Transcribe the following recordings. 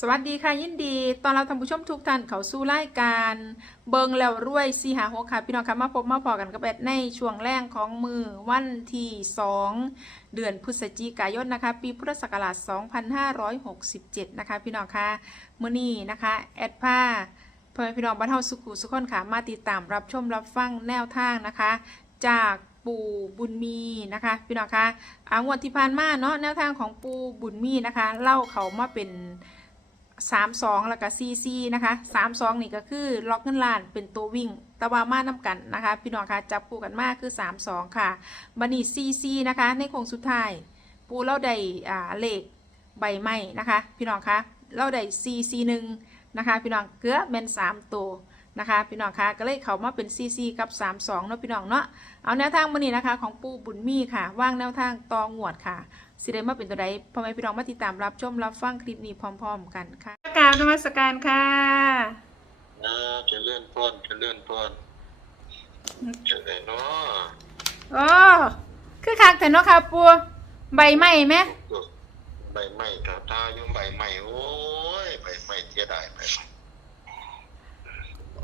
สวัสดีค่ะยินดี ตอนเราท่านผู้ชมทุกท่านเขาสู่รายการ เบิงแล้วรวยสีหาหกค่ะ พี่น้องคะมาพบมาพอกันกับแอดในช่วงแรกของมือวันที่2เดือนพฤศจิกายนนะคะ ปีพุทธศักราช 2567 นะคะ พี่น้องคะมื้อนี้นะคะ แอดผ้าเพื่อนพี่น้องบ้านเฮาสุขุสุขคนค่ะมาติดตามรับชมรับฟังแนวทางนะคะ จากปู่บุญมีนะคะ พี่น้องคะอ่างวดที่ผ่านมาเนาะแนวทางของปู่บุญมีนะคะ เล่าเขามาเป็น สามสองแล้วก็ซีซีนะคะสามสองนี่ก็คือล็อกเงินล้านเป็นตัววิ่งตะวามาน้ำกันนะคะ พี่น้องคะจับคู่กันมากคือสามสองค่ะบันนี่ซีซีนะคะในโค้งสุดท้าย ปูเล่าได้อ่าเลขใบไม้นะคะ พี่น้องคะเล่าได้ซีซีหนึ่งนะคะพี่น้องเกือเป็นสามตัวนะคะพี่น้องคะก็เลยเขามาเป็นซีซีกับสามสองเนาะพี่น้องเนาะเอาแนวทางมันนี้นะคะ ของปูบุญมีค่ะว่างแนวทางตองวดค่ะ สิได้มาเป็นตัวใดพ่อแม่พี่น้องมาติดตามรับชมรับฟังคลิปนี้พร้อม ๆ กันค่ะกราบนมัสการค่ะอ่าเจะเลื่อนพ้นเจะเลื่อนพ้นจะไหนเนาะโอ้คือคักแต่เนาะค่ะปูใบไม้ไหมใบไม้ตาตาอยู่ใบไม้โอ้ยใบไม้เสียดายใบไม้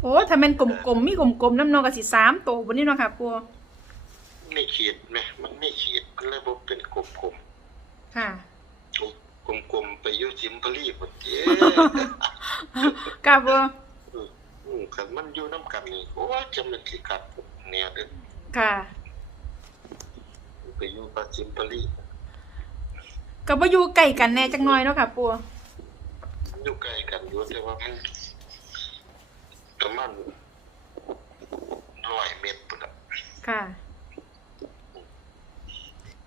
โอ้ถ้าแมันกลมๆมีกลมๆน้ำนองกับสิสามตัวบนนี้เนาะค่ะปูไม่ขีดไหมมันไม่ขีดมันเลยบ่เป็นกลมกลม ค่ะกลมกลมๆไปอยุ่จิมพลีหมดเย้กับปูอืมคันมันอยู่น้ำกันนี่โอ้ยจะมันสิกัดเนี่ยเด้อค่ะไปอยู่ปัจจิมพลีกับว่าอยู่ใกล้กันแน่จักหน่อยเนาะค่ะปูมันอยู่ใกล้กันอยู่แต่ว่ามันประมาณร้อยเมตรปุ่นละค่ะ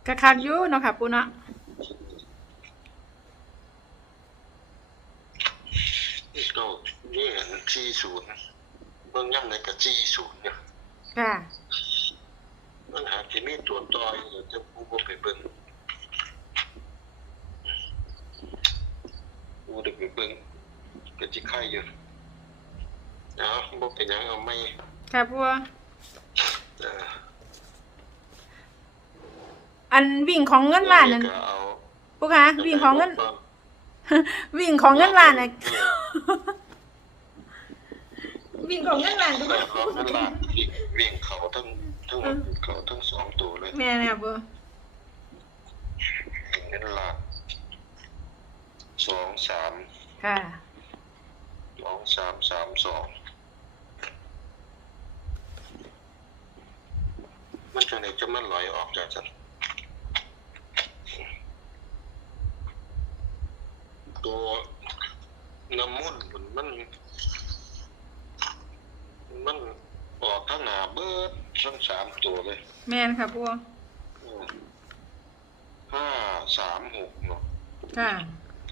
กะคักอยู่เนาะค่ะปูเนาะ ก็นี่เห็นที่ศูนย์เบื้องย่ำในกับที่ศูนย์เนี่ยค่ะ มันหาที่มีตัวต่อยอยู่จะผู้บ่ไปเบิ่งผู้ได้ไปเบิ่งก็สิไข่อยู่เอาบ่เป็นหยังเอาไม่ค่ะปูเอออันวิ่งของเงินล้านนั่นก็เอาปูคะวิ่งของเงิน วิ่งของเงินล้านน่ะ วิ่งของเงินล้านเออเอาเงินล้านวิ่งวิ่งเขาทั้งทั้งเขาทั้งสองตัวเลยแม่เนี่ยปูวิ่งเงินล้านสองสามค่ะสองสามสามสองมันจะไหนจะมันลอยออกจากฉันตัว น้ำมันต์มันมัน มันออกข้างหน้าเบิดทั้งสามตัวเลยแม่นค่ะปูอืมห้าสามหกเนาะค่ะ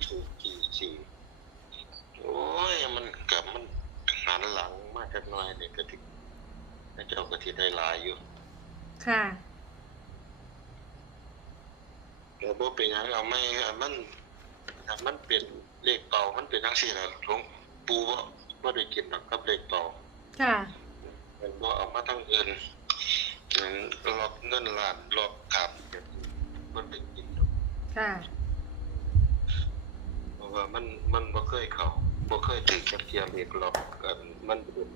สี่สี่สี่โอ้ยมันกับมันหันหลังมากจักหน่อยเนี่ยก็ถึงเจ้าก็ที่ได้หลายอยู่ ค่ะแต่บ่เป็นหยังเอาไม่อันมันอันมันเป็น เลขเป่ามันเป็นจังซี่ล่ะหลวงปู่บ่บ่ได้กินหรอกกับเลขเป่าค่ะมันบ่เอามาทั้งอื่นอย่างลอกเงินล้านลอกขับมันเป็นกินหรอกค่ะเพราะว่ามันมันบ่เคยเข้าบ่เคยถึงจักเทียเลขลอกอันมันเป็น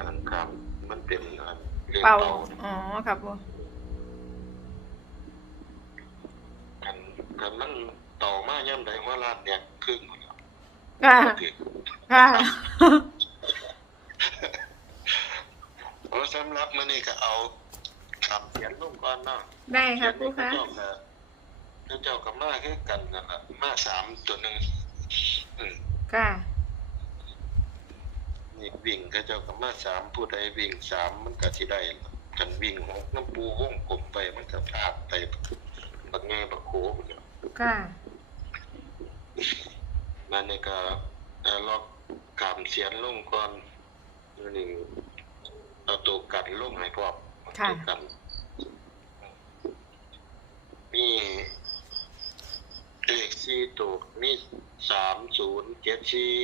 อันคำมันเป็นอันเลขเป่าเป่าอ๋อค่ะปูอันคันมันต่อมาย่ำใดหัวลาดเนี่ย ครึ่งหมดแล้วค่ะถึงค่ะเพราะสำหรับมื้อนี้ก็เอาคำเขียนลงก่อนเนาะได้ค่ะปูเขียคะนไว้ก็เจ้าก็เจ้ากับมาคือกันนั่นล่ะมาสามตัวหนึงอืมค่ะนี่วิ่งก็เจ้ากับมาสามผู้ใดวิ่งสามมันก็สิได้ล่ะคันวิ่งหกน้ำปูวงกลมไปมันก็พลาดไปบักแง่บักโขพุ่นน่ะ ค่ะนั่นนี่ก็เอ่อล็อกกามเสียนลงก่อนนี่เอาตัวกัดลงให้พร้อมค่ะ ตัวกันมีเลขสี่ตัวมีสามศูนย์เจ็ดสี่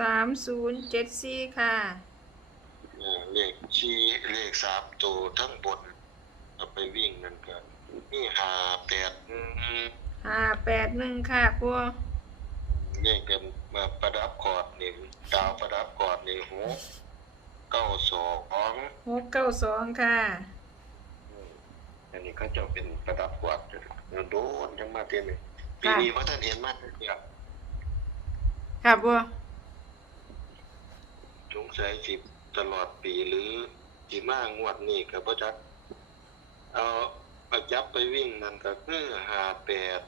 สามศูนย์เจ็ดสี่ค่ะ เอ่อเลขสี่เลขสามตัวทั้งบนเอาไปวิ่งนั่นกันมีห้าแปดอืมห้าแปดหนึ่งค่ะปูม นี่กันมาประดับกอดนี่ดาวประดับกอดนี่หกเก้าสองหกเก้าสองค่ะอันนี้ก็จะเป็นประดับกอดโดนจังมาเต็มเลยปีนี้ว่าท่านเห็นมากเลยครับค่ะบัวสงสัยสิตลอดปีหรือสิมางวดนี้ก็บ่จักเอาเอาจับไปวิ่งนั่นก็คือห้าแปด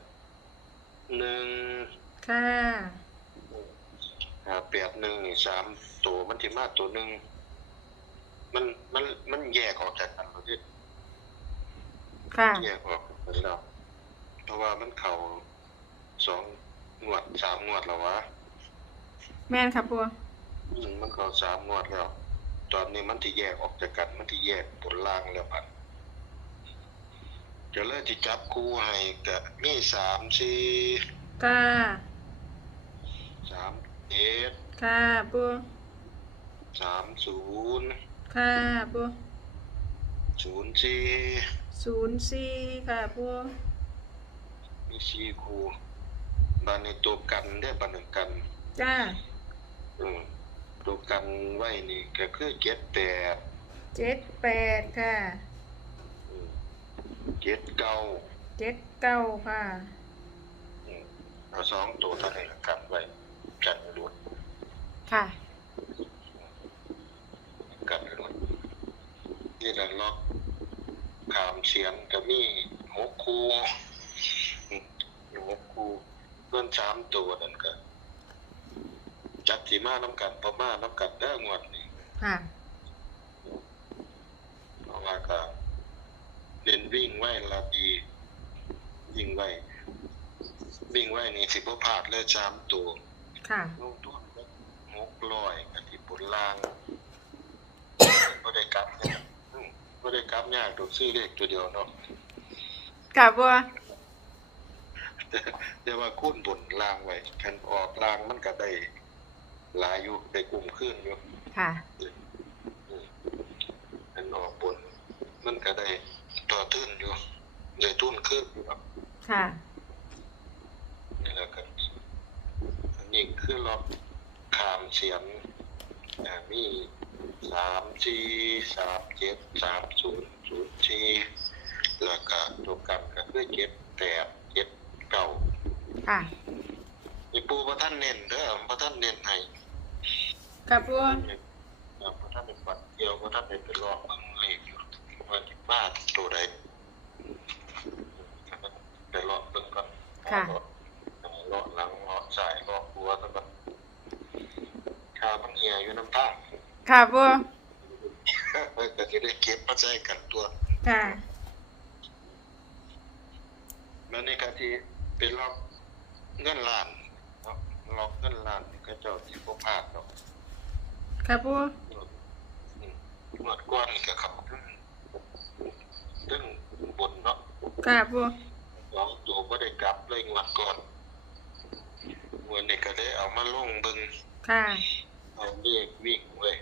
หนึ่ง ค่ะห้าแปดหนึ่งนี่สามตัวมันสิมาตัวหนึ่งมันมันมันแยกออกจากกันประเทศค่ะ แยกออกไปแล้วเพราะว่ามันเข่าสองงวดสามงวดแล้ววะแม่นค่ะบัวอืมมันเข่าสามงวดแล้ว ตอนนี้มันที่แยกออกจากกันมันที่แยกบนล่างแล้วบัดจะเลิกที่จับคู่ให้กับมีสามสี่ค่ะ สามเอ็ดค่ะบัวสามศูนย์ค่ะบัวศูนย์สี่ศูนย์สี่ค่ะบัวมีสี่คู่บานในตัวกันได้บานหนึ่งกันจ้าอืมตัวกันไว้นี่ก็คือเจ็ดแปดเจ็ดแปดค่ะอืมเจ็ดเก้าเจ็ดเก้าค่ะอืมเอาสองตัวเท่าไหร่ละกันไว้ กันไว้ด้วยค่ะ กันไว้ด้วยนี่แหละล็อกขามเสียงก็มีหกคู่อืมหกคู่เพื่อนสามตัวนั่นก็จัดสีมาน้ำกันประมาณน้ำกันได้องวดนี่ค่ะเพราะว่าก็เล่นวิ่งไว้ละดีวิ่งไว้วิ่งไว้นี่สิบ่พลาดเลยสามตัว ค่ะลงทุนหกร้อยกับที่บุญล่างก็ได้กลับเนี่ยก็ได้กลับยากตัวซื้อเลขตัวเดียวเนาะค่ะบัวแต่แต่ว่าคุ้นบนล่างไว้แผ่นออกล่างมันก็ได้หลายอยู่ได้กลุ่มขึ้นอยู่ค่ะแผ่นออกบนมันก็ได้ต่อทุนอยู่ได้ทุนขึ้นอยู่ครับค่ะนี่แหละครับอั นนี้คือล็อกขามเสียงอ่ามีสามสี่สามเจ็ดสามศูนย์ศูนย์สี่แล้วก็ตัวกันก็คือเจ็ดแปดเจ็ดเก้าค่ะมีปูพระท่านเน้นเด้อพระท่านเน้นให้ค่ะบัวอ่าพระท่านเป็นปัดเดียวพระท่านเป็นเป็นรอบเบิ่งเลขอยู่ว่าจิบ้าตัวใดไปรอบเบิ่งก่อนค่ะ เลาะหลังเลาะสายเลาะหัวแล้วก็ข้าวมันเหี่ยอยู่น้ำตาค่ะบัวก็จะได้เก็บมาใช้กันตัว ค่ะแล้วในการที่เป็นล็อกเงินล้านเนาะล็อกเงินล้านนี่ก็เจ้าที่บ่พลาดเนาะค่ะบัวอืมงวดก้อนนี่ก็เข้าถึงถึงบนเนาะค่ะบัวสองตัวบ่ได้กลับเลยงวดก่อนง วดนี้ก็ได้เอามาลงเบิ่งค่ะ เอาเลขวิ่งเว้ย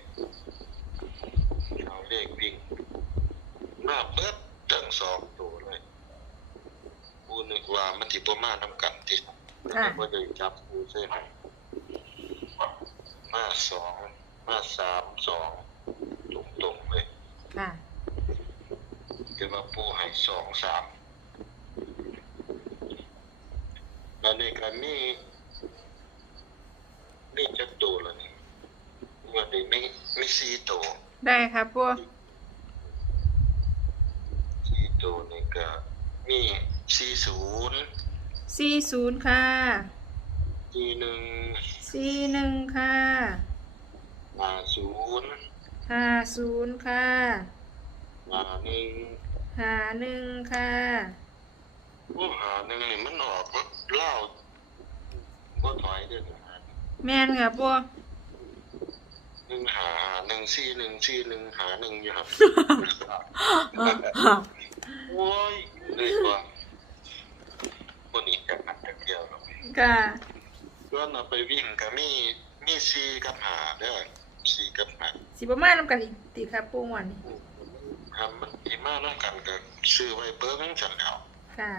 เอาเลขวิ่ง มาเปิดทั้งสองตัวเลยกูนึกว่ามันสิบมานํกันติค่ะบ่ได้จับกูใช่ไหมาสองมาสามสองตรงๆเลยค่ะ คือว่าปูให้สองสามแล้วในการ นี้นี่จักตัวแล้วนี่วันนี้ไม่ไม่สี่ตัวได้ค่ะบัวสี่ตัวนี่ก็มีสี่ศูนย์สี่ศูนย์ค่ะสี่หนึ่งสี่หนึ่งค่ะห้าศูนย์ห้าศูนย์ค่ะห้าหนึ่งห้าหนึ่งค่ะโอ้หาหนึ่งนี่มันออกเล่าบ่ถอยเด้อนะ แม่นค่ะบัวหนึ่งหาหนึ่งสี่หนึ่งสี่หนึ่งหาหนึ่งอยู่ครับ โอ้ยเลยว่าคนนี้จะนักจะเที่ยวหรอกค่ะส่วนเอาไปวิ่งก็มีมีสี่กับหาเด้อสี่กับหาสิประมาณนำกันอีกติค่ะปูวันนี้ทำมันที่มาน้ำกันก็ซื้อไว้เบิ้งฉันแล้วค่ะ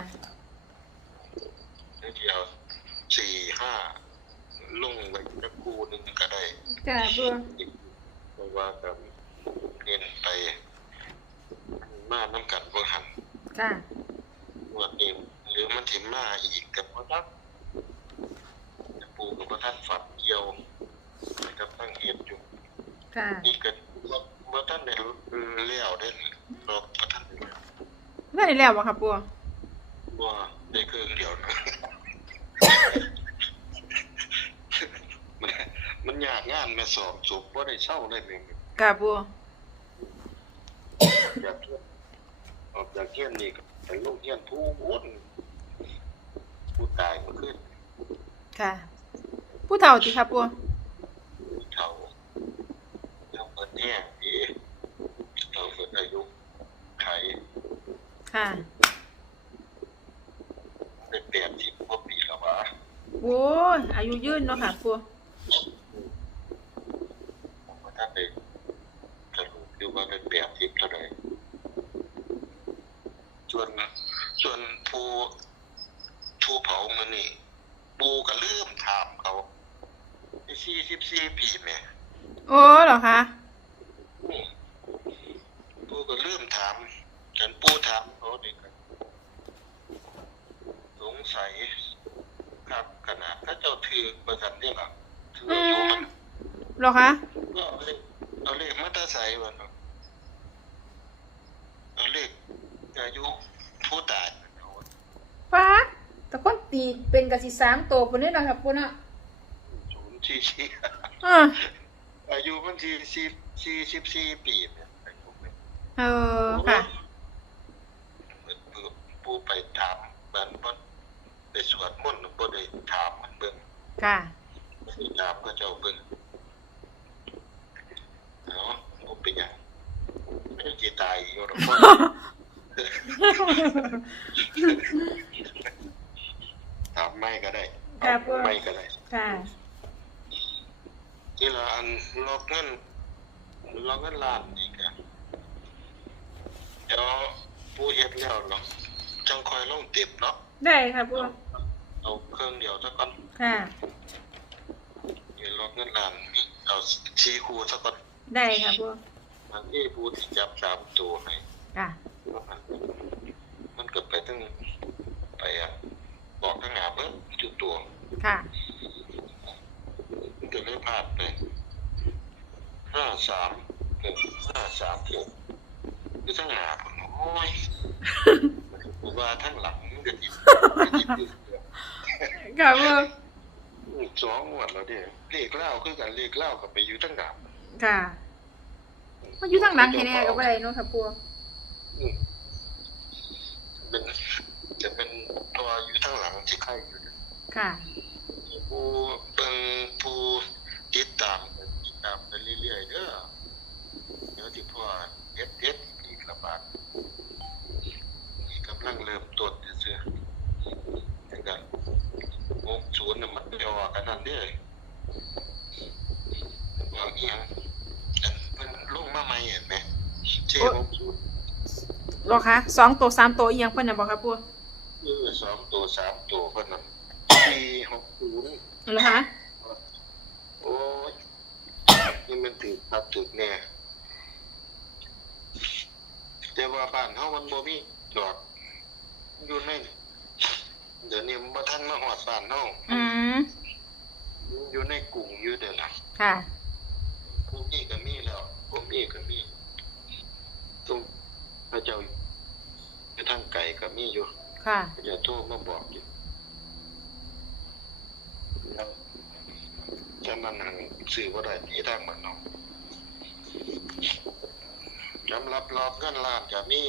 เดี๋ยวสี่ห้า ลงไปตะกูหนึงก็ได้ค่ะปูเพราะว่ากับเงินไป มาน้ำกัดบ่หันค่ะงวดนี้หรือมันสิมาอีกกับบ่ทันปูกับบ่ทันฝันเกี่ยวกับตั้งเฮ็ดอยู่ค่ะนี่ก็บ่บ่ทันได้เลี้ยวได้รอบบ่ทันได้ได้แล้วบ่ค่ะปูบ่ได้เครื่องเดียวนะ มัน มันยากงานแม่สอบจบบ่ได้เช่าเลยแม่งค่ะปูอยากเที่ยวออกจากเที่ยนนี่ก็ไปลงเที่ยนผู้อ้วนผู้ตายมาขึ้นค่ะ ผู้เฒ่าติค่ะปูผู้เฒ่าเจ้าเงินเนี่ยดีเราเกิดอายุไขค่ะเป็นแปดสิบกว่าปีแล้ววะโอ้ยอายุยืนเนาะค่ะปูผมว่า ท่านได้สรุปอยู่ว่าเป็นแปดสิบเท่าไหร่ส่วนส่วนผู้ผู้เผามันนี่ปูก็ลืมถามเขาสี่สิบสี่ปีแม่โอ้เหรอคะปูก็ลืมถามฉันปูถามเขาเด็กสงสัยครับขนาดถ้าเจ้าถือประกันเนี่ยหรอถืออายุมันเหรอคะก็เอาเลขเอาเลขมาตาใส่วันเอาเอาเลขอายุผู้ตายเอาฟ้าแต่คนตีเป็นกะสิสามตัวปุ่นนี่เนาะค่ะปูเนาะศูนย์สี่สี่อ่าอายุมันที่สี่สี่สิบสี่ปีเนี่ยอายุเนี่ยเออค่ะปูปูไปถามมันมันไปสวดมนต์บ่ได้ถามมันเบิ่งค่ะสิถามพระเจ้าเบิ่งเนาะบ่ เป็นหยังไม่สิตายอยู่ดอกบ่ถามไม่ก็ได้ครับเอาไม่ก็ได้ค่ะ ที่ละอันล็อกเงินล็อกเงินล้านนี่ก็เดี๋ยวผู้เฮ็ดแล้วเนาะจังคอยลงเต็มเนาะได้ค่ะปูเอาเครื่องเดียวซะก่อนค่ะนี่ล็อกเงินล้านเอาชี้คู่ซะก่อน ได้ค่ะปู บางที่ผู้ที่จับสามตัวให้ค่ะมันมันก็ไปตั้งไปอะบอกทั้งหนาเบิ้งจุดตัวค่ะมันก็เลยพลาดไปห้าสามหกห้าสามหกคือทั้งหนาผมโอ้ยผมว่าทั้งหลังมันก็จิบจิบอยู่ค่ะปูสองงวดแล้วเด้เลขเล่าคือกันเลขเล่ากับไปอยู่ทั้งหนาค่ะ มันอยู่ทางหลังให้แน่ก็บ่ได้เนาะค่ะปูอืมเป็นจะเป็นตัวอยู่ทั้งหลังที่ใครอยู่ค่ะ ผู้เบิ่งผู้ติดตามกันติดตามกันเรื่อยๆเด้อเดี๋ยวที่พ่อเด็ดเด็ดๆอีกระบาดนี่กำลังเริ่มต้นซื่อๆอย่างกันหกศูนย์น่ะมันไปออกกันนั่นเด้อบอกอีหยังอันเพิ่นลง มาใหม่เห็นไหมเช่หกศูนย์เหรอคะสองตัวสามตัวอีหยังเพิ่นน่ะบ่ค่ะปูเออสองตัวสามตัวเพิ่นน่ะสี่หกศูนย์เหรอคะโอ้ยนี่มันถึกครับถึกแน่แต่ว่าบ้านเฮามันบ่มีดอกอยู่ในเดี๋ยวนี้มันบ่ทันมาฮอดบ้านเฮาอืมอยู่ในกรุงอยู่เด้อล่ะค่ะ พวกนี้ก็มี แล้วพวกนี้ก็มีตรงพระเจ้าอยู่ทางไกลก็มีอยู่ค่ะพระเจ้าโทรมาบอกอยู่แล้วจะมันหังซื้อบ่ได้ที่ทางบ้านเฮาสำหรับรอบเงินล้านจะมี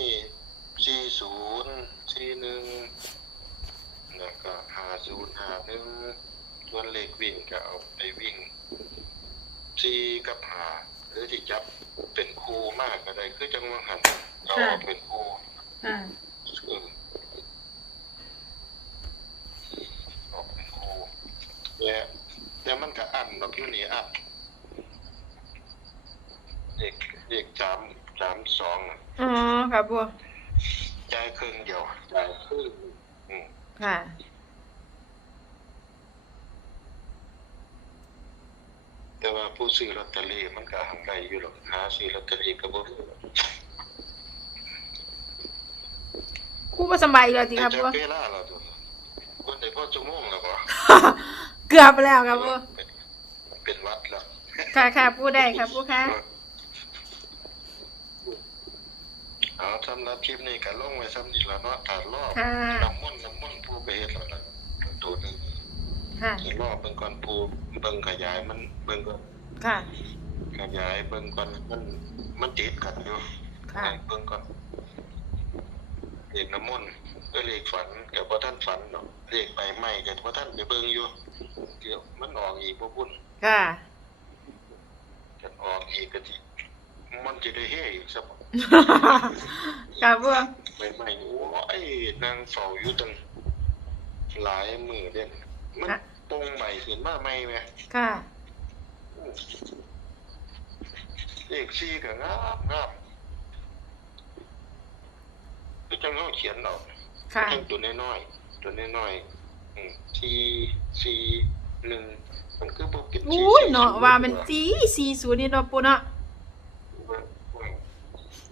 40 41แล้วก็50 51ส่วนเลขวิ่งก็เอาไปวิ่ง4กับ5ห รือที่จับเป็นครูมากก็ได้คือจังว่าหันเอาออกเป็นครูค่ะเออออกเป็นครูแต่แต่มันก็อันดอกอยู่นี่อันเด็กเด็กสามสามสองอะอ๋อค่ะปูจ่ายครึ่งเดียวจ่ายครึ่งอืมค่ะ แต่ ว่าผู้ซื้อลอตเตอรี่มันก็หังได้อยู่หรอกหาซื้อลอตเตอรี่ก็บ่รู้ปูบ่สำบายอีกแล้วสิครับจะปูเวลาแล้วตัวคนได้พอชั่วโมงแล้วบ่เกือบแล้วครับปูเป็นเป็นวัดแล้ว ค่ะค่ะปูได้ครับปูค่ะ เอาสำหรับคลิปนี้ก็ลงไว้ซ้ำนี่ละเนาะถ้ารอบค่ะ น้ำมนต์น้ำมนต์ผู้ไปเฮ็ดแล้วนะตัวหนึง ค่ะสิรอบเบิ่งก่อนผู้เบิ่งขยายมันเบิ่งก่อนค่ะ ขยายเบิ่งก่อนมันมันติดกันอยู่ค่ะ เบิ่งก่อนเลขน้ำมนต์เออเลขฝันก็บ่ทันฝันเนาะเลขใบไม้ก็บ่ทันไปเบิ่งอยู่เดี๋ยวมันออกอีกบ่บุญค่ะ กันออกอีกก็สิมันจะได้เฮอีกซะบ่ครับปูใบไม้โอ้ยนางเฝ้าอยู่ตั้งหลายมื้อเด่นมัน โปร่งใหม่ขึ้นมาใหม่แหมค่ะ เลขสี่ก็งามงามคือจังเขาเขียนเอาค่ะจังตัวน้อยๆตัวน้อยๆอืมสี่สี่หนึ่งมันคือบ่เป็นสี่อุ้ยสี่เนาะศูย์ว่ามันสีสีศูนย์นี่เนาะปูเนาะ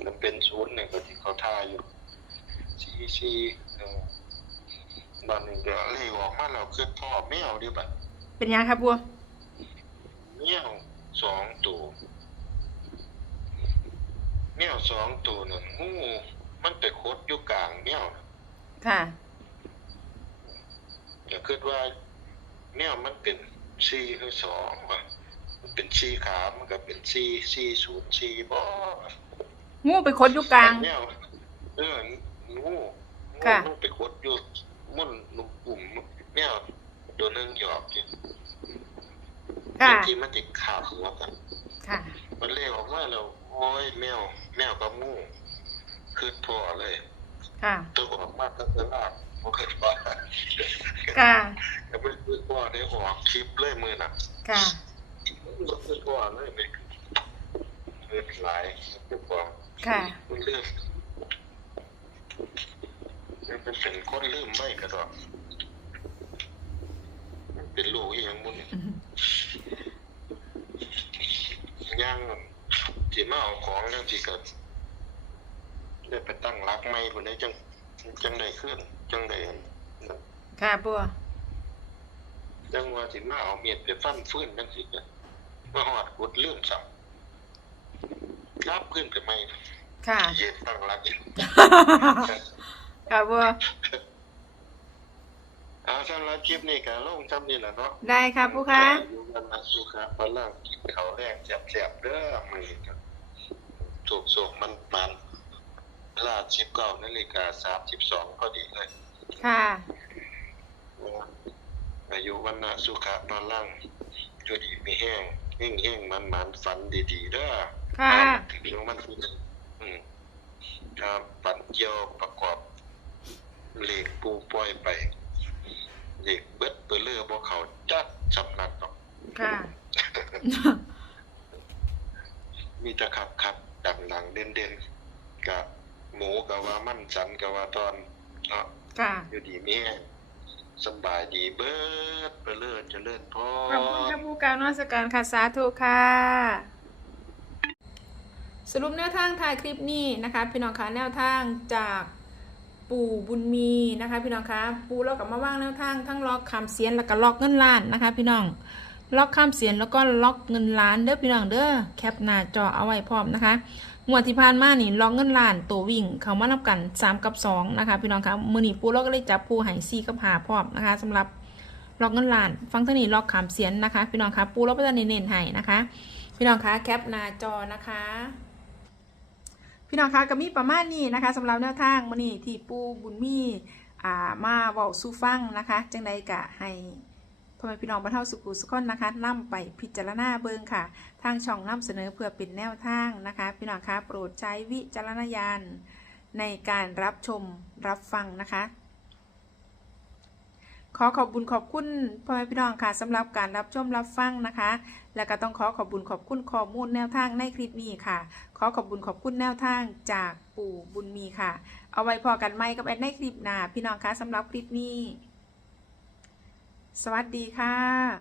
มันเป็นศูนย์เนี่ยก็ที่เขาทาอยู่สี่สี่เออ บัดนี้ก็เลขออกมาแล้วคือพ่อแมวเดิบัดเป็นยังครับปูแมวสองตัวแมวสองตัวนั่นงูมันไปคดอยู่กลางแมวน่ะค่ะอย่าคิดว่าแมวมันเป็นสี่หรือสองวะมันเป็นสี่ขามันก็เป็นสี่สี่ศูนย์สี่บ่งูไปคดอยู่กลางแมวเอองูค่ะงูไปคดอยู่ มุ่นนุ่มปุ่มแมวตัวหนึงหยอกอยู่ค่ะบางทีมันติดขาหัวกันค่ะ มันเรียกออกมาแล้วโอ้ยแมว แมวกับงูคือพ่อเลย ค่ะ ตัวออกมาตั้งแต่แรกบ่เคยว่าค่ะก็ไม่คือพ่อได้ออกคลิปเลยมือน่ะ ค่ะบ่คือพ่อเลยไม่เลือดหลายเป็นพ่อค่ะมันเลือด มันเป็นเป็นคนลืมไม่กระดอกมันเป็นลูกอีหยังมุนย่างสิมาเอาของจังสิเกิดได้ไปตั้งรักไม่พุ่นได้จังจังได้ขึ้นจังได้อันนั้นค่ะปูจังว่าสิมาเอาเมียดไปฟันฟื้นจังสิเกิดมาหอดกุดลืมสับรับขึ้นไปไหมค่ะเย็นตั้งรัก อยู่ค่ะปูอาสำหรับคลิปนี้ก็ลงจำนี่แหละเนาะได้ค่ะปูค่ะอยู่กันมาสุขะพลังกินเขาวแรกแซ่บๆเด้อมื้อนี้ก็สุกๆมันมันเวลา19นาฬิกา32พอดีเลย ค่ะอายุวันนะสุขะพลังอยู่ดีมีแห้งเฮ่งๆมันๆฝันดีๆเด้อค่ะถึงมันคืออืมครับฝันเกี่ยวประกอบ เลขปูปล่อยไปเลขเบิดเบลอบ่เขาจัดสำนักดอกค่ะ มีแต่ขับขับดังหนังเด่นเด่นๆกับหมูกับว่ามั่นสันกับว่าตอนเนาะ ค่ะ อยู่ดีแม่สำบายดีเบิดเบลอเจริญพขอบคุณรค่ะผู้การนวัตการค่ะสาธุค่ะ สรุปแนวทางถ่ายคลิปนี้นะคะ พี่น้องคะแนวทางจาก ปู่บุญมีนะคะ พี่น้องคะปู่เรากับมาว่างแนวทางทั้งล็อกคำเสียนแล้วก็ล็อกเงินล้านนะคะ พี่น้องล็อกคำเสียนแล้วก็ล็อกเงินล้านเด้อพี่น้องเด้อแคปหน้าจอเอาไว้พร้อมนะคะงวดที่ผ่านมานี่ล็อกเงินล้านตัววิ่ง เขามานับกัน 3 กับ 2 นะคะ พี่น้องคะมือนีปูเราก็เลยจับปูหายซีกับหาพร้อมนะคะสำหรับล็อกเงินล้าน ฟังท่านี้ล็อกขามเสียนนะคะ พี่น้องคะปูเราก็จะเน้นๆให้นะคะ พี่น้องคะแคปหน้าจอนะคะ พี่น้องคะก็มีประมาณนี้นะคะสำหรับแนวทางมื้อนี้ที่ปูบุญมีอ่ามาเว้าสู่ฟังนะคะจังใดกะให้พ่อแม่พี่น้องบรรเทาสุขุสุขคนนะคะนำไปพิจารณาเบิงค่ะ ทางช่องนำเสนอเพื่อเป็นแนวทางนะคะ พี่น้องคะโปรดใช้วิจารณญาณในการรับชมรับฟังนะคะ ขอขอบบุญขอบคุณพ่อแม่พี่น้องค่ะสำหรับการรับชมรับฟังนะคะ และก็ต้องขอขอบบุญขอบคุณข้อมูลแนวทางในคลิปนี้ค่ะ ขอขอบบุญขอบคุณแนวทางจากปู่บุญมีค่ะ เอาไว้พอกันไหมกับแอดในคลิปหน้าพี่น้องคะสำหรับคลิปนี้ สวัสดีค่ะ